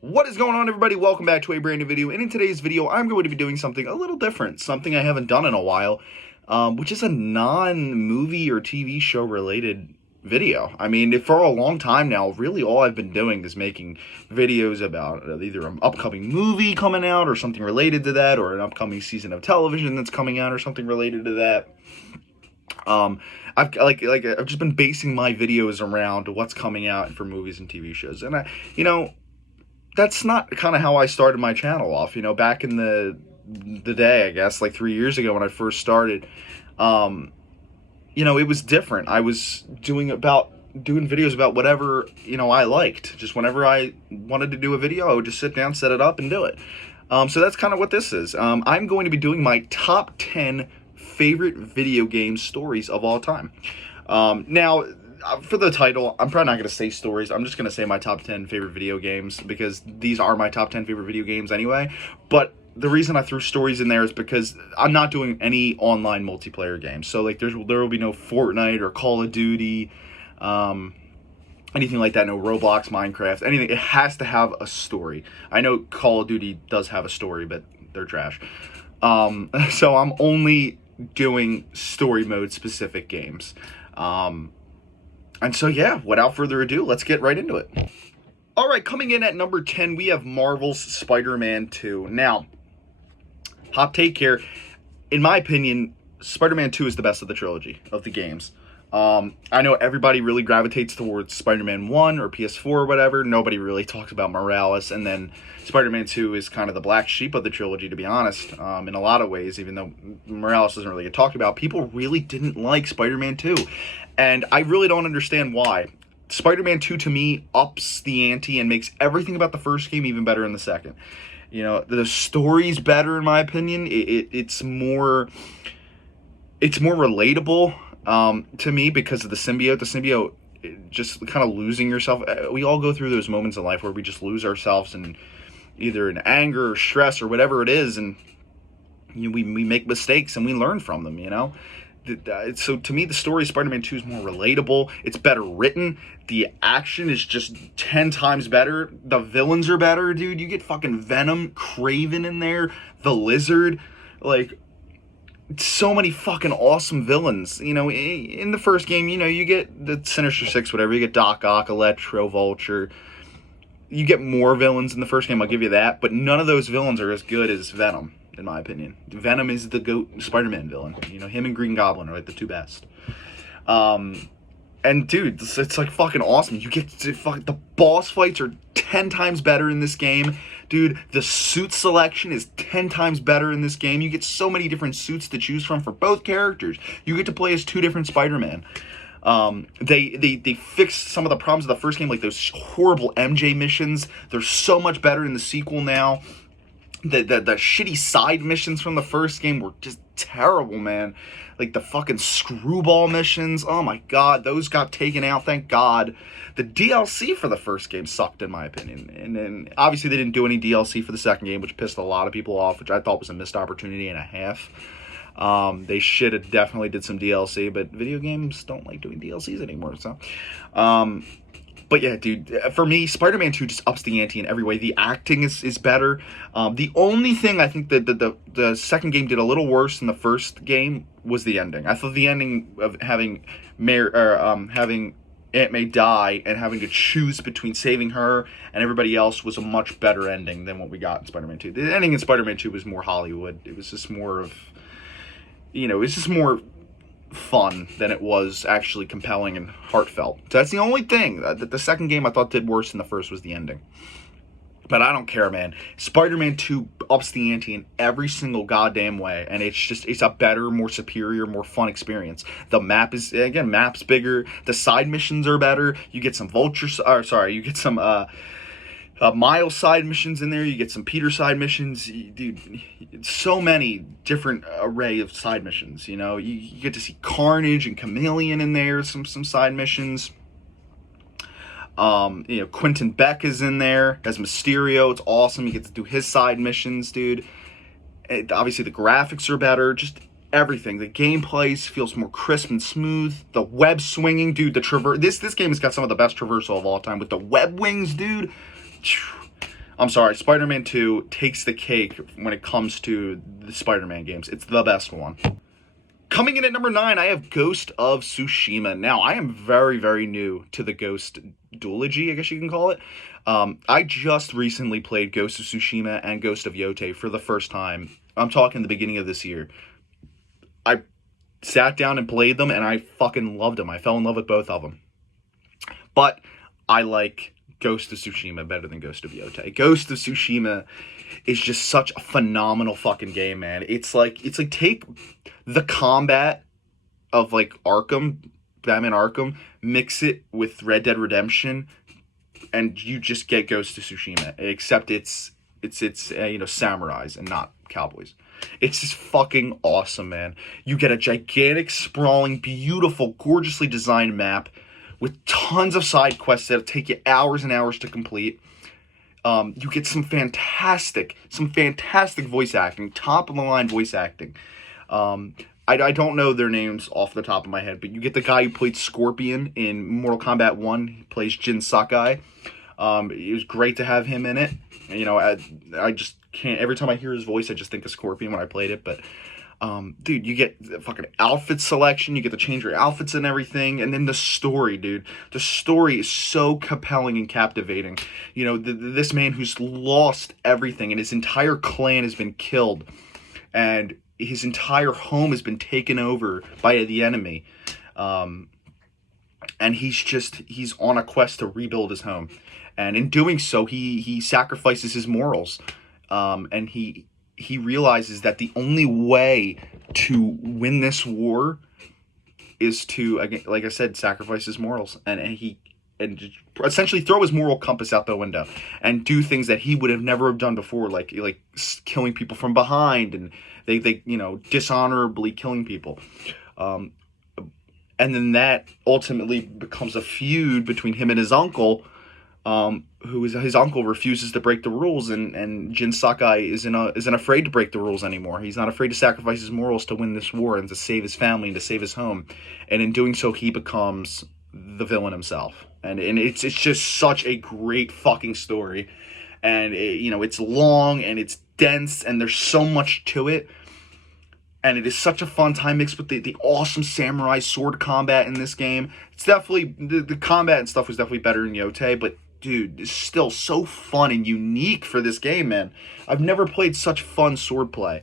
What is going on, everybody? Welcome back to a brand new video, and in today's video I'm going to be doing something a little different, something I haven't done in a while, which is a non-movie or TV show related video. I mean, for a long time now, really all I've been doing is making videos about either an upcoming movie coming out or something related to that, or an upcoming season of television that's coming out or something related to that. I've just been basing my videos around what's coming out for movies and TV shows, and that's not kind of how I started my channel off. Back in the day, I guess, like 3 years ago when I first started, it was different. I was doing videos about whatever, I liked. Just whenever I wanted to do a video, I would just sit down, set it up, and do it. So that's kind of what this is. I'm going to be doing my top 10 favorite video game stories of all time. Now, for the title, I'm probably not going to say stories. I'm just going to say my top 10 favorite video games, because these are my top 10 favorite video games anyway. But the reason I threw stories in there is because I'm not doing any online multiplayer games. So, like, there will be no Fortnite or Call of Duty, anything like that. No Roblox, Minecraft, anything. It has to have a story. I know Call of Duty does have a story, but they're trash. So I'm only doing story mode specific games. And so, yeah, without further ado, let's get right into it. All right, coming in at number 10, we have Marvel's Spider-Man 2. Now, hot take here. In my opinion, Spider-Man 2 is the best of the trilogy of the games. I know everybody really gravitates towards Spider-Man 1 or PS4 or whatever. Nobody really talks about Morales. And then Spider-Man 2 is kind of the black sheep of the trilogy, to be honest, in a lot of ways. Even though Morales doesn't really get talked about, people really didn't like Spider-Man 2. And I really don't understand why. Spider-Man 2, to me, ups the ante and makes everything about the first game even better in the second. The story's better, in my opinion. It's more relatable to me because of the symbiote. The symbiote, just kind of losing yourself. We all go through those moments in life where we just lose ourselves, and either in anger or stress or whatever it is, and we make mistakes and we learn from them. So to me, the story of Spider-Man 2 is more relatable. It's better written. The action is just 10 times better. The villains are better, dude. You get fucking Venom, Kraven in there, the Lizard, like, so many fucking awesome villains. In the first game, you get the Sinister Six, whatever. You get Doc Ock, Electro, Vulture. You get more villains in the first game, I'll give you that. But none of those villains are as good as Venom, in my opinion. Venom is the GOAT Spider-Man villain. Him and Green Goblin are like the two best. And dude, it's like fucking awesome. You get to the boss fights are 10 times better in this game. Dude, the suit selection is 10 times better in this game. You get so many different suits to choose from for both characters. You get to play as two different Spider-Man. They fixed some of the problems of the first game, like those horrible MJ missions. They're so much better in the sequel now. The shitty side missions from the first game were just terrible, man. Like the fucking screwball missions. Oh my god, those got taken out, thank god. The DLC for the first game sucked, in my opinion. And then obviously they didn't do any DLC for the second game, which pissed a lot of people off, which I thought was a missed opportunity and a half. They should have definitely did some DLC, but video games don't like doing DLCs anymore, so but yeah, dude, for me, Spider-Man 2 just ups the ante in every way. The acting is better. The only thing I think that the second game did a little worse than the first game was the ending. I thought the ending of having having Aunt May die and having to choose between saving her and everybody else was a much better ending than what we got in Spider-Man 2. The ending in Spider-Man 2 was more Hollywood. It was just more of, it's just more fun than it was actually compelling and heartfelt. So that's the only thing. The second game I thought did worse than the first was the ending. But I don't care, man. Spider-Man 2 ups the ante in every single goddamn way, and it's a better, more superior, more fun experience. The map is, again, map's bigger. The side missions are better. You get some you get some Miles side missions in there. You get some Peter side missions. Dude, so many different array of side missions. You get to see Carnage and Chameleon in there. Some side missions. Quentin Beck is in there as Mysterio. It's awesome. You get to do his side missions, dude. Obviously, the graphics are better. Just everything. The gameplay feels more crisp and smooth. The web swinging, dude. This game has got some of the best traversal of all time with the web wings, dude. I'm sorry, Spider-Man 2 takes the cake when it comes to the Spider-Man games. It's the best one. Coming in at number 9, I have Ghost of Tsushima. Now, I am very, very new to the Ghost duology, I guess you can call it. I just recently played Ghost of Tsushima and Ghost of Yotei for the first time. I'm talking the beginning of this year. I sat down and played them, and I fucking loved them. I fell in love with both of them. But I like Ghost of Tsushima better than Ghost of Yotei. Ghost of Tsushima is just such a phenomenal fucking game, man. It's like take the combat of like Batman Arkham, mix it with Red Dead Redemption, and you just get Ghost of Tsushima. Except it's samurais and not cowboys. It's just fucking awesome, man. You get a gigantic, sprawling, beautiful, gorgeously designed map with tons of side quests that'll take you hours and hours to complete. You get some fantastic voice acting, top of the line voice acting. I don't know their names off the top of my head, but you get the guy who played Scorpion in Mortal Kombat 1. He plays Jin Sakai. It was great to have him in it. You know, I just can't. Every time I hear his voice, I just think of Scorpion when I played it, but. Dude, you get the fucking outfit selection, you get to change your outfits and everything, and then the story, dude. The story is so compelling and captivating. You know, this man who's lost everything, and his entire clan has been killed, and his entire home has been taken over by the enemy. And he's on a quest to rebuild his home. And in doing so, he sacrifices his morals. And he realizes that the only way to win this war is to, again, like I said, sacrifice his morals and essentially throw his moral compass out the window and do things that he would have never done before, like killing people from behind and they dishonorably killing people. And then that ultimately becomes a feud between him and his uncle. His uncle refuses to break the rules, and Jin Sakai isn't afraid to break the rules anymore. He's not afraid to sacrifice his morals to win this war and to save his family and to save his home. And in doing so, he becomes the villain himself. And it's just such a great fucking story. And it's long and it's dense and there's so much to it. And it is such a fun time mixed with the awesome samurai sword combat in this game. It's definitely the combat and stuff was definitely better in Yotei, but dude, it's still so fun and unique for this game, man. I've never played such fun swordplay.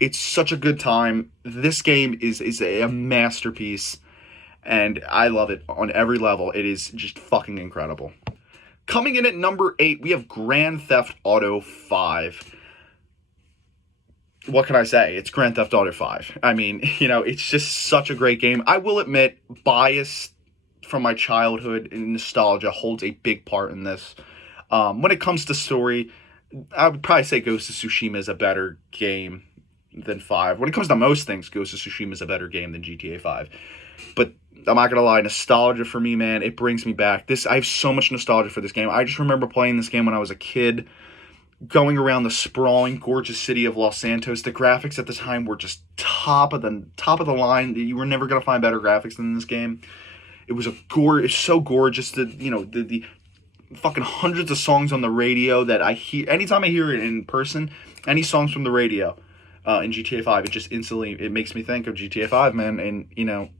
It's such a good time. This game is a masterpiece, and I love it on every level. It is just fucking incredible. Coming in at number 8, we have Grand Theft Auto 5. What can I say? It's Grand Theft Auto 5. I mean, it's just such a great game. I will admit, bias from my childhood and nostalgia holds a big part in this. When it comes to story, I would probably say Ghost of Tsushima is a better game than 5. When it comes to most things, Ghost of Tsushima is a better game than GTA 5. But I'm not gonna lie, nostalgia for me, man, it brings me back. I have so much nostalgia for this game. I just remember playing this game when I was a kid, going around the sprawling, gorgeous city of Los Santos. The graphics at the time were just top of the line. You were never gonna find better graphics than this game. It was it's so gorgeous. The fucking hundreds of songs on the radio that I hear anytime I hear it in person. Any songs from the radio in GTA 5, it just instantly makes me think of GTA 5, man. And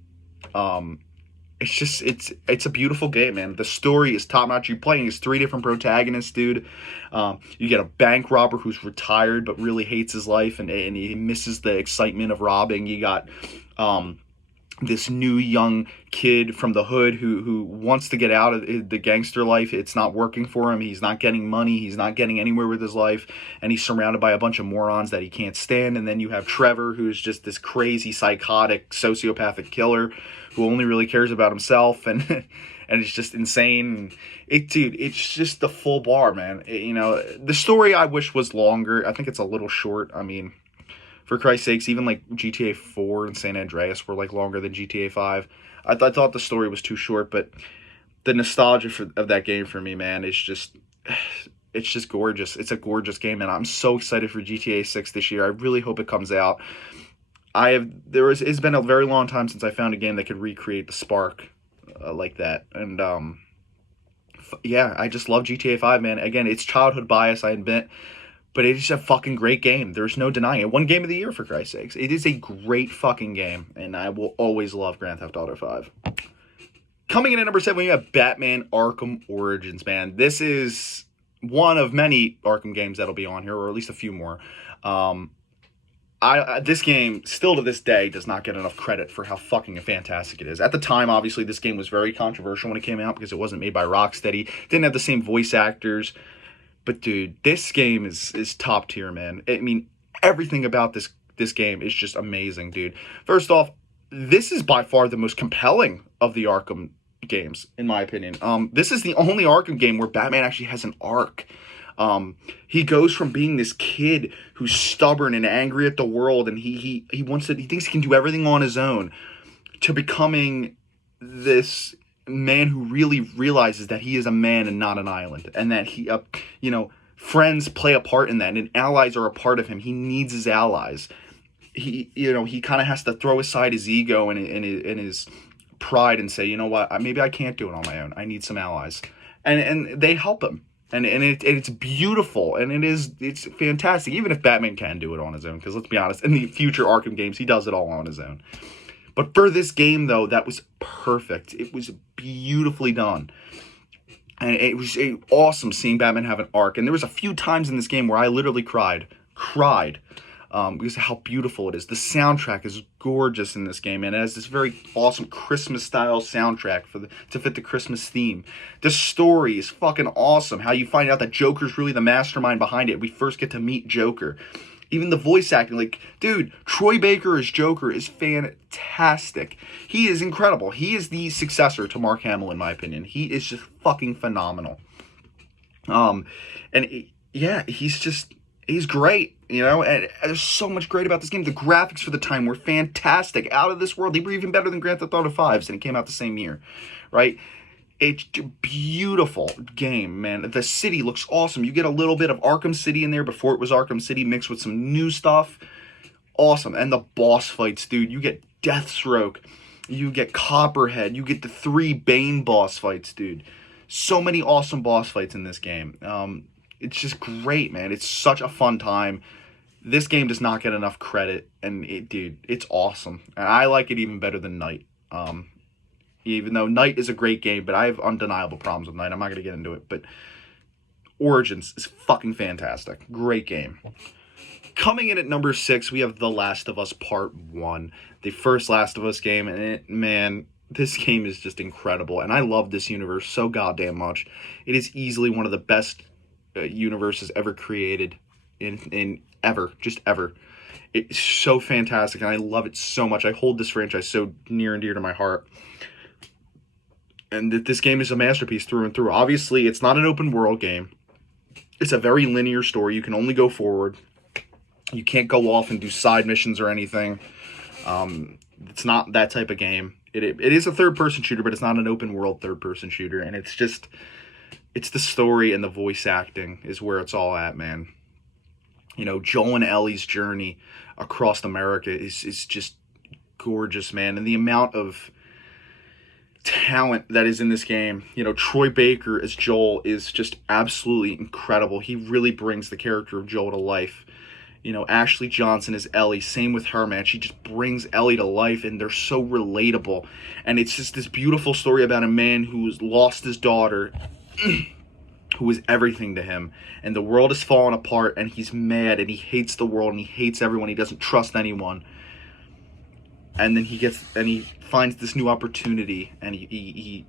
it's a beautiful game, man. The story is top notch. You're playing as 3 different protagonists, dude. You get a bank robber who's retired but really hates his life and he misses the excitement of robbing. You got this new young kid from the hood who wants to get out of the gangster life. It's not working for him. He's not getting money. He's not getting anywhere with his life. And he's surrounded by a bunch of morons that he can't stand. And then you have Trevor, who's just this crazy, psychotic, sociopathic killer who only really cares about himself. And and it's just insane. It's just the full bar, man. The story I wish was longer. I think it's a little short. I mean, for Christ's sakes, even like GTA 4 and San Andreas were like longer than GTA 5. I thought the story was too short, but the nostalgia of that game for me, man, it's just gorgeous. It's a gorgeous game, and I'm so excited for GTA 6 this year. I really hope it comes out. It's been a very long time since I found a game that could recreate the spark like that, and Yeah, I just love GTA 5, man. Again, it's childhood bias, I admit, but it is a fucking great game. There's no denying it. One game of the year, for Christ's sakes. It is a great fucking game, and I will always love Grand Theft Auto 5. Coming in at number 7, we have Batman Arkham Origins, man. This is one of many Arkham games that'll be on here, or at least a few more. This game, still to this day, does not get enough credit for how fucking fantastic it is. At the time, obviously, this game was very controversial when it came out because it wasn't made by Rocksteady. Didn't have the same voice actors. But, dude, this game is top tier, man. I mean, everything about this game is just amazing, dude. First off, this is by far the most compelling of the Arkham games, in my opinion. This is the only Arkham game where Batman actually has an arc. He goes from being this kid who's stubborn and angry at the world, and he thinks he can do everything on his own, to becoming this man who really realizes that he is a man and not an island, and that he, friends play a part in that, and allies are a part of him. He needs his allies. He kind of has to throw aside his ego and his pride and say, you know what, maybe I can't do it on my own. I need some allies, and they help him. And it's beautiful, and it's fantastic, even if Batman can do it on his own, because let's be honest, in the future Arkham games, he does it all on his own. But for this game, though, that was perfect. It was beautifully done. And it was awesome seeing Batman have an arc. And there was a few times in this game where I literally cried. Because of how beautiful it is. The soundtrack is gorgeous in this game, and it has this very awesome Christmas-style soundtrack to fit the Christmas theme. The story is fucking awesome. How you find out that Joker's really the mastermind behind it. We first get to meet Joker. Even the voice acting, like, dude, Troy Baker as Joker is fantastic. He is incredible. He is the successor to Mark Hamill, in my opinion. He is just fucking phenomenal. He's great, and there's so much great about this game. The graphics for the time were fantastic, out of this world. They were even better than Grand Theft Auto 5's, and it came out the same year, right? It's a beautiful game, man. The city looks awesome. You get a little bit of Arkham City in there before it was Arkham City, mixed with some new stuff. Awesome. And the boss fights, dude. You get Deathstroke. You get Copperhead. You get the 3 Bane boss fights, dude. So many awesome boss fights in this game. It's just great, man. It's such a fun time. This game does not get enough credit, and it's awesome. And I like it even better than Night. Even though Night is a great game, but I have undeniable problems with Night. I'm not going to get into it, but Origins is fucking fantastic. Great game. Coming in at number 6, we have The Last of Us Part 1. The first Last of Us game, and this game is just incredible, and I love this universe so goddamn much. It is easily one of the best universes ever created in ever. It's so fantastic, and I love it so much. I hold this franchise so near and dear to my heart. And this game is a masterpiece through and through. Obviously, it's not an open world game. It's a very linear story. You can only go forward. You can't go off and do side missions or anything. It's not that type of game. It is a third-person shooter, but it's not an open world third-person shooter. And it's the story and the voice acting is where it's all at, man. Joel and Ellie's journey across America is just gorgeous, man. And the amount of talent that is in this game. Troy Baker as Joel is just absolutely incredible. He really brings the character of Joel to life. Ashley Johnson as Ellie, same with her, man. She just brings Ellie to life, and they're so relatable. And it's just this beautiful story about a man who's lost his daughter, who is everything to him, and the world is falling apart, and he's mad, and he hates the world, and he hates everyone. He doesn't trust anyone. And then he finds this new opportunity, and he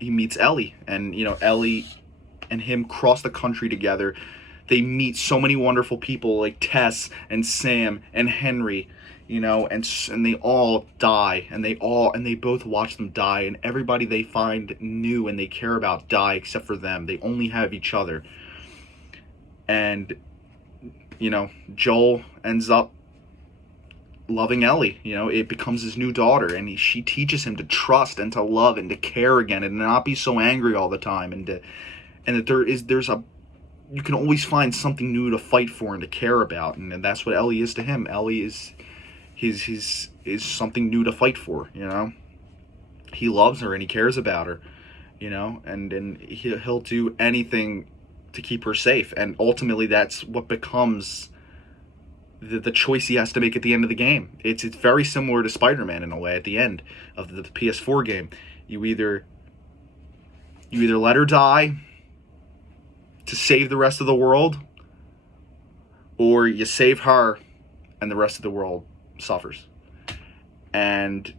meets Ellie, and Ellie and him cross the country together. They meet so many wonderful people like Tess and Sam and Henry, and they all die, and they both watch them die, and everybody they find new and they care about die except for them. They only have each other. And Joel ends up loving Ellie. It becomes his new daughter, and she teaches him to trust and to love and to care again, and not be so angry all the time, and that you can always find something new to fight for and to care about, and that's what Ellie is to him. Ellie is something new to fight for. He loves her and he cares about her, you know, and he'll do anything to keep her safe, and ultimately that's what becomes the choice he has to make at the end of the game. It's very similar to Spider-Man in a way. At the end of the PS4 game, you either let her die to save the rest of the world, or you save her and the rest of the world suffers. And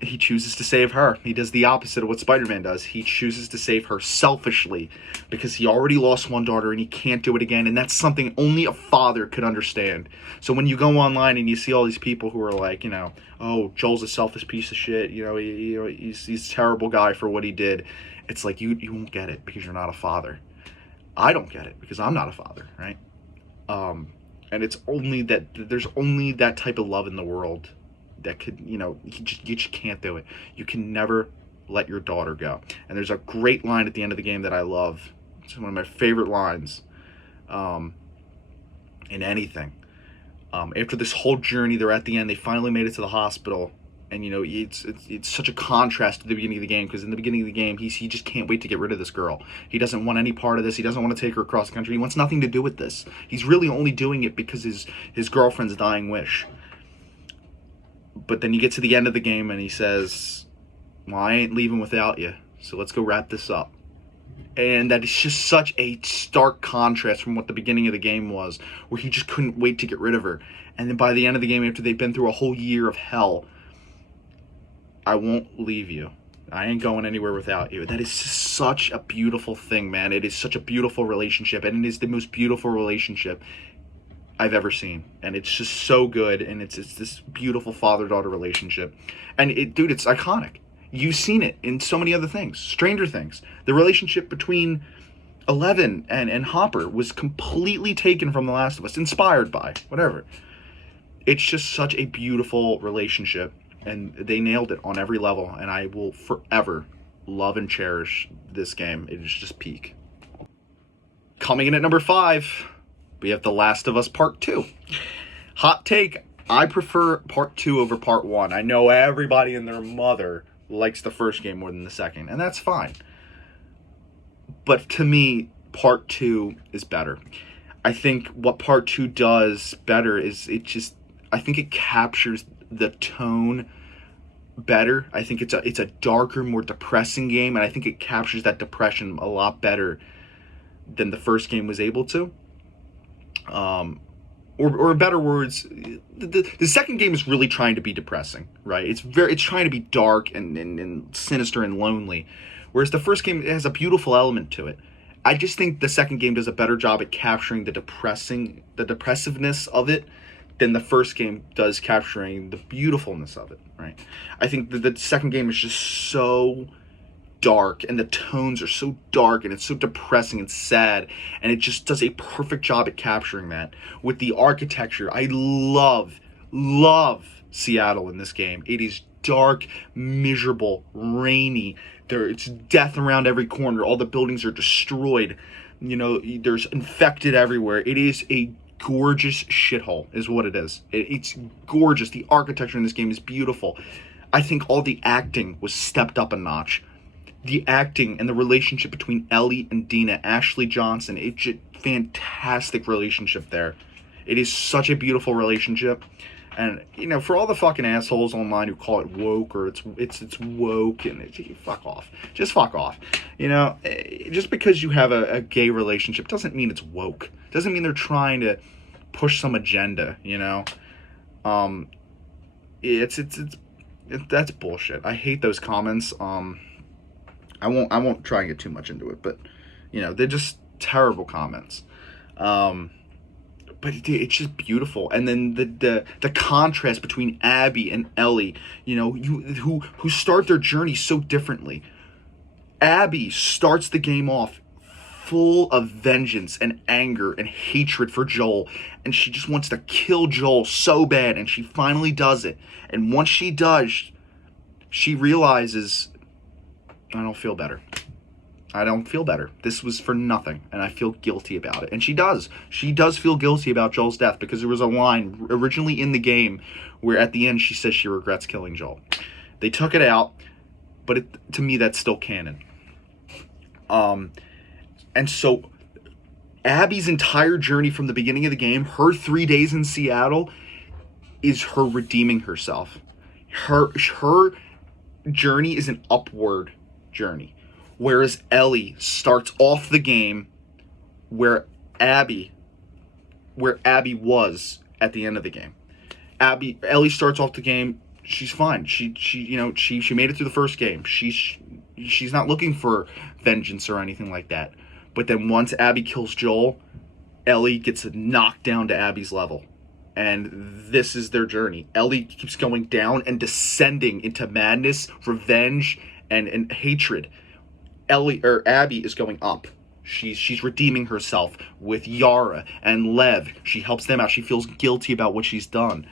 he chooses to save her. He does the opposite of what Spider-Man does. He chooses to save her selfishly because he already lost one daughter and he can't do it again. And that's something only a father could understand. So when you go online and you see all these people who are like, you know, oh, Joel's a selfish piece of shit. You know, he's a terrible guy for what he did. It's like, you won't get it because you're not a father. I don't get it because I'm not a father, right? And it's only that there's only that type of love in the world that could, you know, you just can't do it. You can never let your daughter go. And there's a great line at the end of the game that I love. It's one of my favorite lines in anything. After this whole journey, they're at the end. They finally made it to the hospital. And, you know, it's such a contrast to the beginning of the game, because in the beginning of the game, he just can't wait to get rid of this girl. He doesn't want any part of this. He doesn't want to take her across the country. He wants nothing to do with this. He's really only doing it because his girlfriend's dying wish. But then you get to the end of the game and he says, well, I ain't leaving without you, so let's go wrap this up. And that is just such a stark contrast from what the beginning of the game was, where he just couldn't wait to get rid of her. And then by the end of the game, after they've been through a whole year of hell, I won't leave you. I ain't going anywhere without you. That is just such a beautiful thing, man. It is such a beautiful relationship, and it is the most beautiful relationship I've ever seen. And it's just so good, and it's this beautiful father-daughter relationship. And dude, it's iconic. You've seen it in so many other things. Stranger Things. The relationship between Eleven and Hopper was completely taken from The Last of Us, inspired by, whatever. It's just such a beautiful relationship, and they nailed it on every level, and I will forever love and cherish this game. It is just peak. Coming in at number 5, we have The Last of Us Part 2. Hot take, I prefer Part 2 over Part 1. I know everybody and their mother likes the first game more than the second, and that's fine. But to me, Part 2 is better. I think what Part 2 does better is I think it captures the tone better. I think it's a darker, more depressing game, and I think it captures that depression a lot better than the first game was able to. Or in better words, the second game is really trying to be depressing, right? It's trying to be dark and sinister and lonely, whereas the first game has a beautiful element to it. I just think the second game does a better job at capturing the depressiveness of it than the first game does capturing the beautifulness of it, right? I think the second game is just so dark, and the tones are so dark, and it's so depressing and sad, and it just does a perfect job at capturing that. With the architecture, I love Seattle in this game. It is dark, miserable, rainy. It's death around every corner. All the buildings are destroyed. You know, there's infected everywhere. It is a gorgeous shithole, is what it is. It's gorgeous. The architecture in this game is beautiful. I think all the acting was stepped up a notch. The acting and the relationship between Ellie and Dina, Ashley Johnson, it's just fantastic relationship there. It is such a beautiful relationship. And, you know, for all the fucking assholes online who call it woke, or it's woke, and fuck off. Just fuck off. You know, just because you have a gay relationship doesn't mean it's woke. Doesn't mean they're trying to push some agenda, you know? That's bullshit. I hate those comments. I won't try and get too much into it, but, you know, they're just terrible comments. But it's just beautiful. And then the contrast between Abby and Ellie, you know, who start their journey so differently. Abby starts the game off full of vengeance and anger and hatred for Joel, and she just wants to kill Joel so bad, and she finally does it. And once she does, she realizes, I don't feel better. I don't feel better. This was for nothing, and I feel guilty about it. And she does. She does feel guilty about Joel's death, because there was a line originally in the game where at the end she says she regrets killing Joel. They took it out. but to me that's still canon. And so Abby's entire journey from the beginning of the game, her 3 days in Seattle, is her redeeming herself. Her journey is an upward journey, whereas Ellie starts off the game where Abby was at the end of the game. Ellie starts off the game. She's fine. She made it through the first game. She's not looking for vengeance or anything like that. But then once Abby kills Joel, Ellie gets knocked down to Abby's level. And this is their journey. Ellie keeps going down and descending into madness, revenge, and hatred. Abby is going up. She's redeeming herself with Yara and Lev. She helps them out. She feels guilty about what she's done,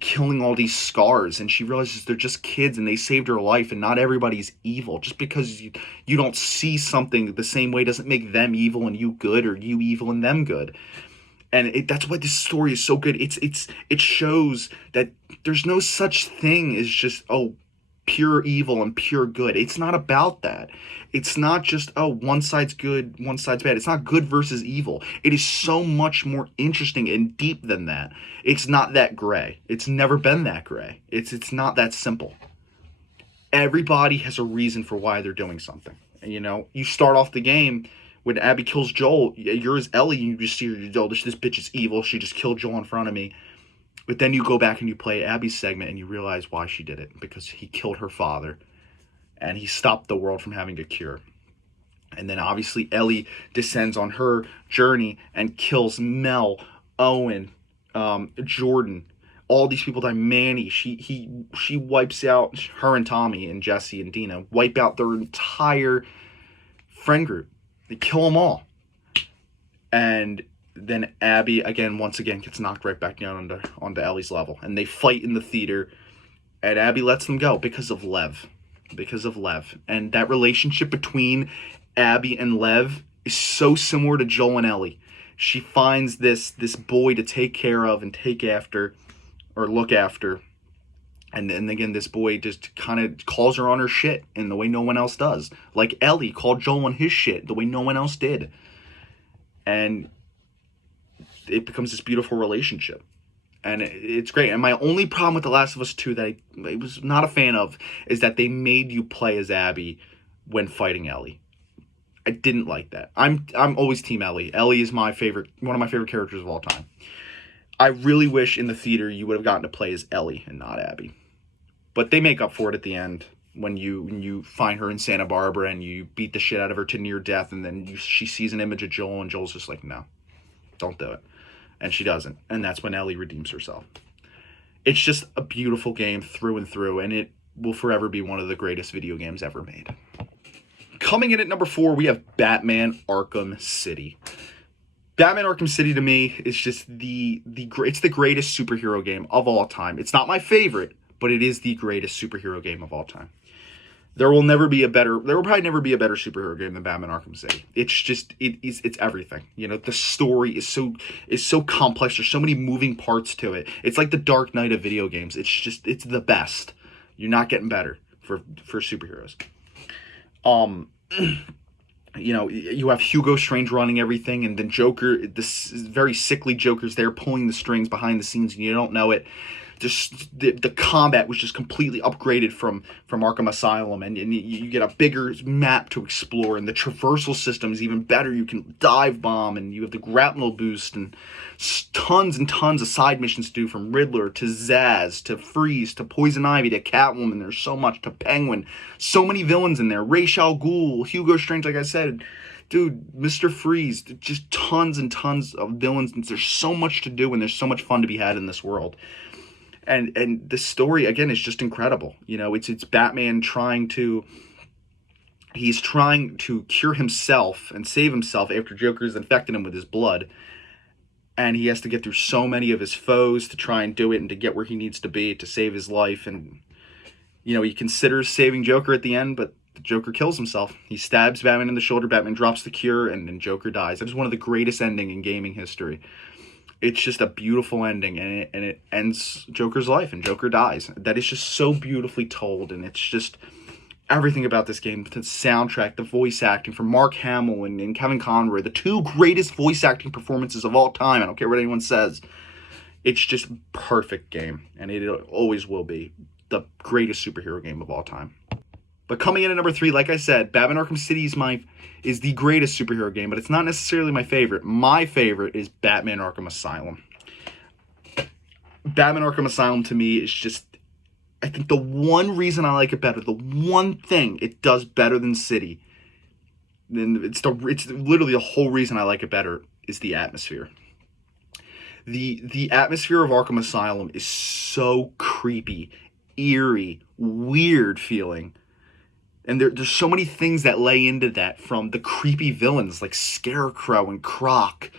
killing all these scars, and she realizes they're just kids and they saved her life, and not everybody's evil. Just because you don't see something the same way doesn't make them evil and you good, or you evil and them good. And that's why this story is so good. It shows that there's no such thing as just pure evil and pure good. It's not about that. It's not just one side's good, one side's bad. It's not good versus evil. It is so much more interesting and deep than that. It's not that gray. It's never been that gray. It's not that simple. Everybody has a reason for why they're doing something. And, you start off the game when Abby kills Joel. You're as Ellie, you just see her, this bitch is evil. She just killed Joel in front of me. But then you go back and you play Abby's segment and you realize why she did it. Because he killed her father. And he stopped the world from having a cure. And then obviously Ellie descends on her journey and kills Mel, Owen, Jordan. All these people die. Manny, she wipes out her and Tommy and Jesse and Dina. Wipe out their entire friend group. They kill them all. And then Abby, once again, gets knocked right back down onto Ellie's level. And they fight in the theater. And Abby lets them go because of Lev. And that relationship between Abby and Lev is so similar to Joel and Ellie. She finds this boy to take care of and take after, or look after. And then again, this boy just kind of calls her on her shit in the way no one else does. Like Ellie called Joel on his shit the way no one else did. And it becomes this beautiful relationship. And it's great. And my only problem with The Last of Us 2 that I was not a fan of is that they made you play as Abby when fighting Ellie. I didn't like that. I'm always Team Ellie. Ellie is one of my favorite characters of all time. I really wish in the theater you would have gotten to play as Ellie and not Abby. But they make up for it at the end when you find her in Santa Barbara and you beat the shit out of her to near death, and then she sees an image of Joel, and Joel's just like, no, don't do it. And she doesn't. And that's when Ellie redeems herself. It's just a beautiful game through and through, and it will forever be one of the greatest video games ever made. Coming in at number 4, we have Batman Arkham City. Batman Arkham City to me is just it's the greatest superhero game of all time. It's not my favorite, but it is the greatest superhero game of all time. There will probably never be a better superhero game than Batman Arkham City. It's everything. The story is so complex. There's so many moving parts to it. It's like the Dark Knight of video games. It's the best. You're not getting better for superheroes. You have Hugo Strange running everything, and then Joker, this very sickly Joker's there pulling the strings behind the scenes, and you don't know it. Just the combat was just completely upgraded from Arkham Asylum, and you get a bigger map to explore, and the traversal system is even better. You can dive bomb, and you have the grapnel boost, and tons and tons of side missions to do, from Riddler to Zaz to Freeze to Poison Ivy to Catwoman. There's so much, to Penguin. So many villains in there. Ra's al Ghul, Hugo Strange, like I said. Dude, Mr. Freeze. Just tons and tons of villains. And there's so much to do, and there's so much fun to be had in this world. And the story, again, is just incredible. It's Batman trying to cure himself and save himself after Joker's infected him with his blood. And he has to get through so many of his foes to try and do it, and to get where he needs to be to save his life. And, he considers saving Joker at the end, but the Joker kills himself. He stabs Batman in the shoulder, Batman drops the cure, and then Joker dies. That is one of the greatest endings in gaming history. It's just a beautiful ending, and it ends Joker's life, and Joker dies. That is just so beautifully told, and Everything about this game, the soundtrack, the voice acting from Mark Hamill and Kevin Conroy, the two greatest voice acting performances of all time. I don't care what anyone says. It's just perfect game, and it always will be the greatest superhero game of all time. But coming in at number 3, like I said, Batman Arkham City is the greatest superhero game, but it's not necessarily my favorite. My favorite is Batman Arkham Asylum. Batman Arkham Asylum to me is just, I think the one reason I like it better, the one thing it does better than City, then it's literally the whole reason I like it better, is the atmosphere. The atmosphere of Arkham Asylum is so creepy, eerie, weird feeling. And there's so many things that lay into that, from the creepy villains like Scarecrow and Croc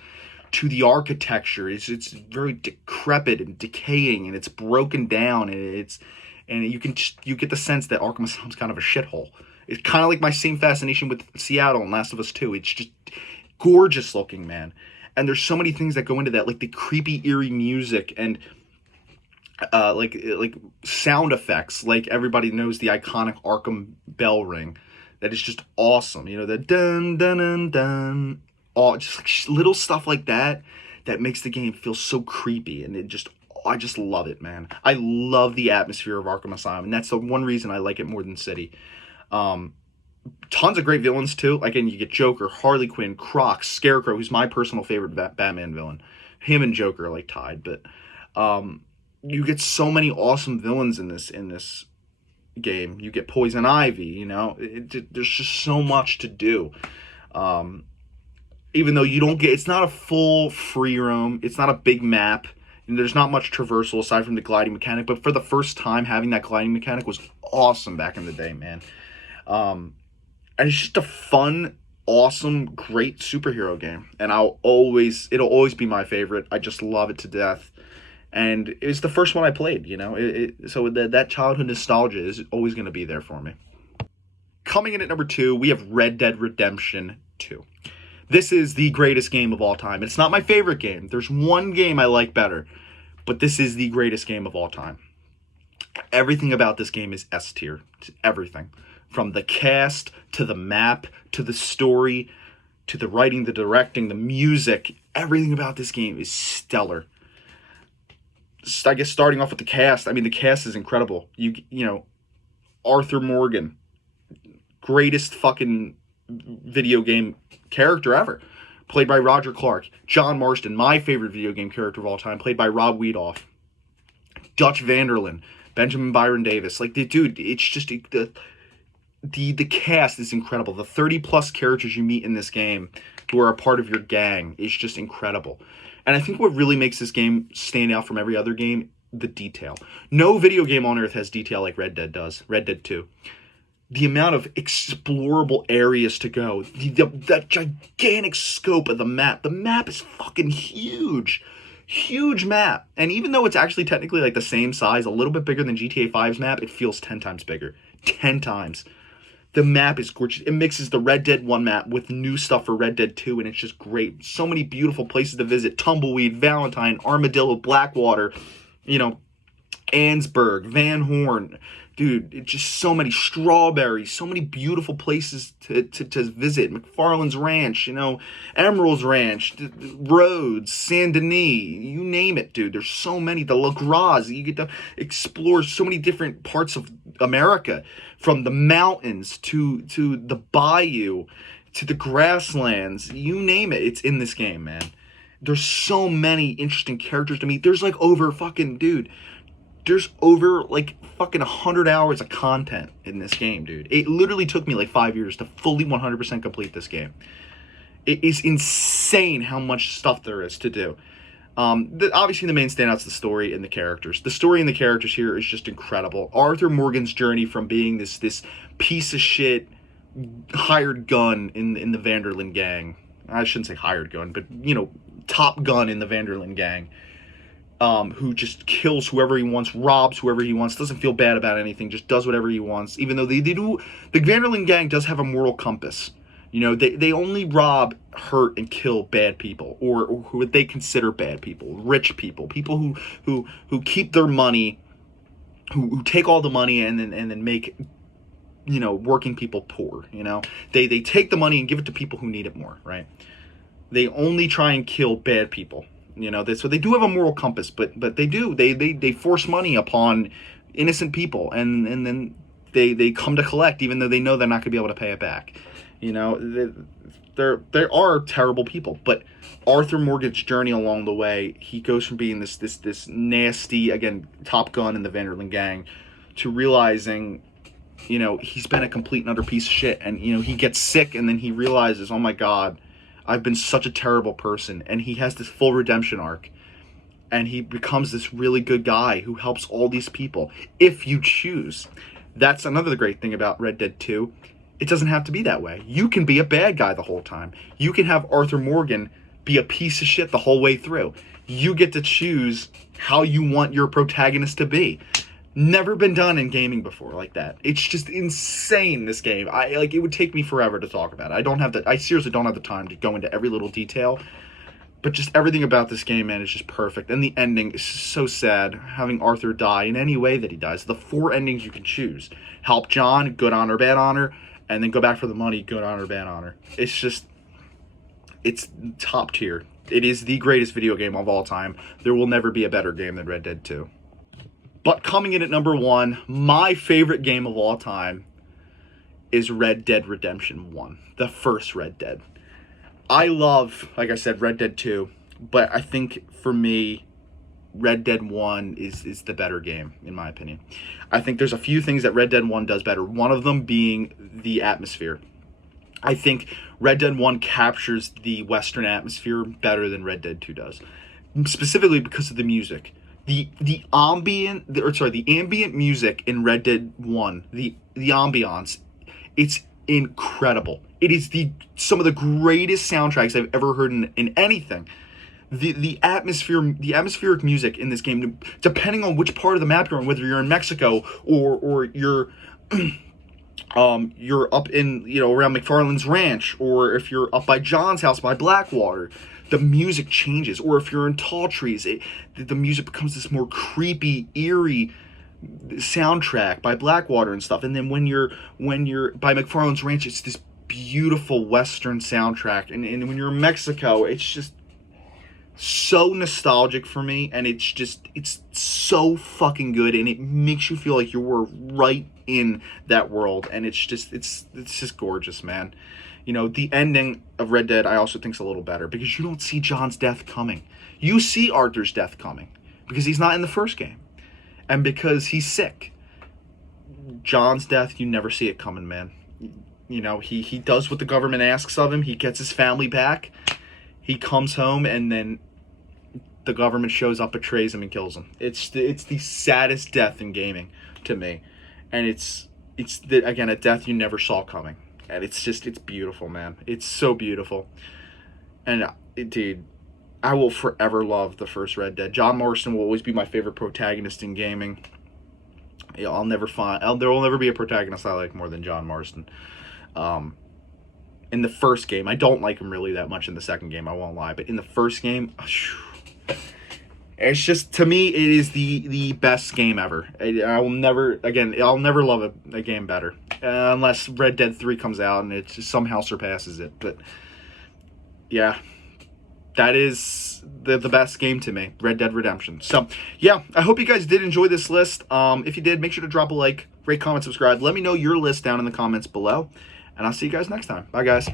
to the architecture. It's very decrepit and decaying, and it's broken down, and you get the sense that Arkham Asylum's kind of a shithole. It's kind of like my same fascination with Seattle and Last of Us 2. It's just gorgeous looking, man. And there's so many things that go into that, like the creepy, eerie music and like sound effects. Like everybody knows the iconic Arkham bell ring. That is just awesome. You know, the dun dun dun dun. All just like little stuff like that makes the game feel so creepy, and I just love it, man. I love the atmosphere of Arkham Asylum, and that's the one reason I like it more than City. Tons of great villains too. Again, you get Joker, Harley Quinn, Croc, Scarecrow, who's my personal favorite Batman villain. Him and Joker are like tied, but you get so many awesome villains in this game. You get Poison Ivy. You know, there's just so much to do. Even though it's not a full free roam. It's not a big map. And there's not much traversal aside from the gliding mechanic. But for the first time, having that gliding mechanic was awesome back in the day, man. And it's just a fun, awesome, great superhero game. And it'll always be my favorite. I just love it to death. And it was the first one I played, you know. So that childhood nostalgia is always going to be there for me. Coming in at number 2, we have Red Dead Redemption 2. This is the greatest game of all time. It's not my favorite game. There's one game I like better, but this is the greatest game of all time. Everything about this game is S tier. Everything. From the cast, to the map, to the story, to the writing, the directing, the music. Everything about this game is stellar. I guess starting off with the cast. I mean, the cast is incredible. You know, Arthur Morgan, greatest fucking video game character ever, played by Roger Clark. John Marston, my favorite video game character of all time, played by Rob Wiedoff. Dutch Vanderlyn, Benjamin Byron Davis. Like, dude, it's just the cast is incredible. The 30 plus characters you meet in this game who are a part of your gang is just incredible. And I think what really makes this game stand out from every other game, the detail. No video game on earth has detail like Red Dead does. Red Dead 2. The amount of explorable areas to go. That gigantic scope of the map. The map is fucking huge. Huge map. And even though it's actually technically like the same size, a little bit bigger than GTA 5's map, it feels 10 times bigger. 10 times. The map is gorgeous. It mixes the Red Dead 1 map with new stuff for Red Dead 2, and it's just great. So many beautiful places to visit. Tumbleweed, Valentine, Armadillo, Blackwater, you know, Annesburg, Van Horn. Dude, it's just so many. Strawberry, so many beautiful places to visit. McFarland's Ranch, you know, Emerald's Ranch, Rhodes, Saint Denis, you name it, dude. There's so many. The La Gras, you get to explore so many different parts of America, from the mountains to the bayou to the grasslands. You name it, it's in this game, man. There's so many interesting characters to meet. There's like over fucking, dude. There's over like fucking 100 hours of content in this game, dude. It literally took me like 5 years to fully 100% complete this game. It is insane how much stuff there is to do. Obviously the main standout's the story and the characters. The story and the characters here is just incredible. Arthur Morgan's journey from being this piece of shit hired gun in the Vanderlyn gang. I shouldn't say hired gun, but, you know, top gun in the Vanderlyn gang. Who just kills whoever he wants, robs whoever he wants, doesn't feel bad about anything, just does whatever he wants. Even though they do, the Vanderlyn gang does have a moral compass. You know, they only rob, hurt, and kill bad people, or who they consider bad people, rich people, people who keep their money, who take all the money and then make working people poor. They take the money and give it to people who need it more, right? They only try and kill bad people. So they do have a moral compass, but they force money upon innocent people, and then they come to collect, even though they know they're not going to be able to pay it back. There are terrible people, but Arthur Morgan's journey along the way, he goes from being this nasty, again, Top Gun in the Van der Linde gang, to realizing, he's been a complete and utter piece of shit, and he gets sick, and then he realizes, oh my God, I've been such a terrible person, and he has this full redemption arc, and he becomes this really good guy who helps all these people, if you choose. That's another great thing about Red Dead 2. It doesn't have to be that way. You can be a bad guy the whole time. You can have Arthur Morgan be a piece of shit the whole way through. You get to choose how you want your protagonist to be. Never been done in gaming before like that. It's just insane, this game. It would take me forever to talk about it. I seriously don't have the time to go into every little detail. But just everything about this game, man, is just perfect. And the ending is so sad, having Arthur die in any way that he dies. The 4 endings you can choose. Help John, good honor, bad honor, and then go back for the money, good honor, bad honor. It's top tier. It is the greatest video game of all time. There will never be a better game than Red Dead 2. But coming in at number 1, my favorite game of all time is Red Dead Redemption 1, the first Red Dead. I love, like I said, Red Dead 2, but I think for me, Red Dead 1 is the better game, in my opinion. I think there's a few things that Red Dead 1 does better, one of them being the atmosphere. I think Red Dead 1 captures the Western atmosphere better than Red Dead 2 does, specifically because of the music. The ambient music in Red Dead 1, the ambiance, it's incredible. It is some of the greatest soundtracks I've ever heard in anything. The atmospheric music in this game, depending on which part of the map you're on, whether you're in Mexico or you're up in around McFarland's ranch, or if you're up by John's house by Blackwater, the music changes. Or if you're in Tall Trees, the music becomes this more creepy, eerie soundtrack by Blackwater and stuff. And then when you're by McFarland's ranch, it's this beautiful Western soundtrack. And when you're in Mexico, it's just so nostalgic for me, and it's so fucking good, and it makes you feel like you were right in that world, and it's just gorgeous, man. The ending of Red Dead I also think is a little better, because you don't see John's death coming. You see Arthur's death coming, because he's not in the first game, and because he's sick. John's death, you never see it coming, man. He does what the government asks of him. He gets his family back. He comes home, and then the government shows up, betrays him, and kills him. It's the saddest death in gaming to me, and it's again a death you never saw coming, and it's beautiful, man. It's so beautiful, and dude, I will forever love the first Red Dead. John Marston will always be my favorite protagonist in gaming. There will never be a protagonist I like more than John Marston. In the first game, I don't like him really that much in the second game, I won't lie. But in the first game, it's just, to me, it is the best game ever. I'll never love a game better. Unless Red Dead 3 comes out and it just somehow surpasses it. But, yeah, that is the best game to me, Red Dead Redemption. So, yeah, I hope you guys did enjoy this list. If you did, make sure to drop a like, rate, comment, subscribe. Let me know your list down in the comments below. And I'll see you guys next time. Bye, guys.